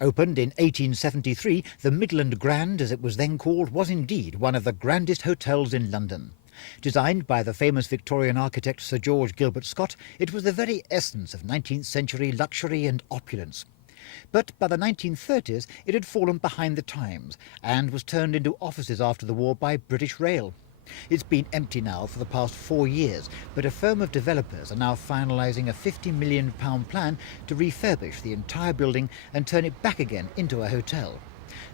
Opened in 1873, the Midland Grand, as it was then called, was indeed one of the grandest hotels in London. Designed by the famous Victorian architect Sir George Gilbert Scott, it was the very essence of 19th century luxury and opulence. But by the 1930s, it had fallen behind the times and was turned into offices after the war by British Rail. It's been empty now for the past 4 years, but a firm of developers are now finalising a £50 million plan to refurbish the entire building and turn it back again into a hotel.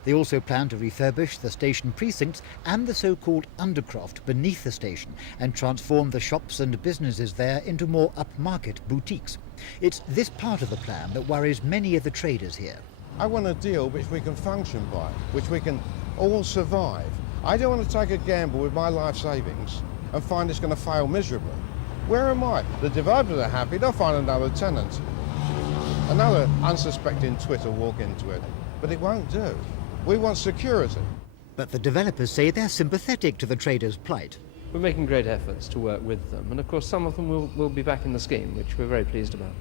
They also plan to refurbish the station precincts and the so-called undercroft beneath the station and transform the shops and businesses there into more upmarket boutiques. It's this part of the plan that worries many of the traders here. I want a deal which we can function by, which we can all survive. I don't want to take a gamble with my life savings and find it's going to fail miserably. Where am I? The developers are happy, they'll find another tenant. Another unsuspecting twit will walk into it, but it won't do. We want security. But the developers say they're sympathetic to the traders' plight. We're making great efforts to work with them, and of course some of them will be back in the scheme, which we're very pleased about.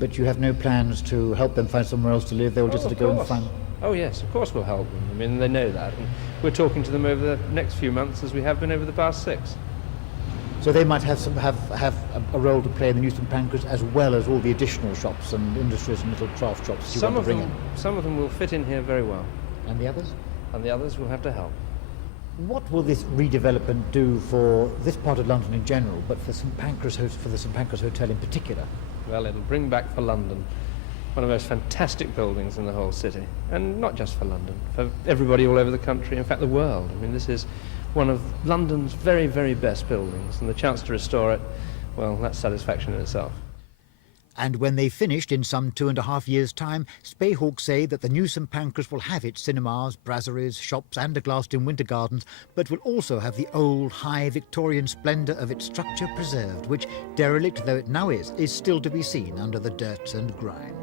But you have no plans to help them find somewhere else to live? They'll just have to go and find... Oh yes, of course we'll help them. I mean, they know that. And we're talking to them over the next few months as we have been over the past 6. So they might have a role to play in the New St Pancras as well as all the additional shops and industries and little craft shops you want to bring in? Some of them will fit in here very well. And the others? And the others will have to help. What will this redevelopment do for this part of London in general, but for for the St Pancras Hotel in particular? Well, it'll bring back for London one of the most fantastic buildings in the whole city. And not just for London, for everybody all over the country, in fact the world. I mean, this is one of London's very, very best buildings, and the chance to restore it, well, that's satisfaction in itself. And when they've finished in some 2.5 years' time, Speyhawk say that the new St Pancras will have its cinemas, brasseries, shops and a Glaston Winter Gardens, but will also have the old, high Victorian splendour of its structure preserved, which, derelict though it now is still to be seen under the dirt and grime.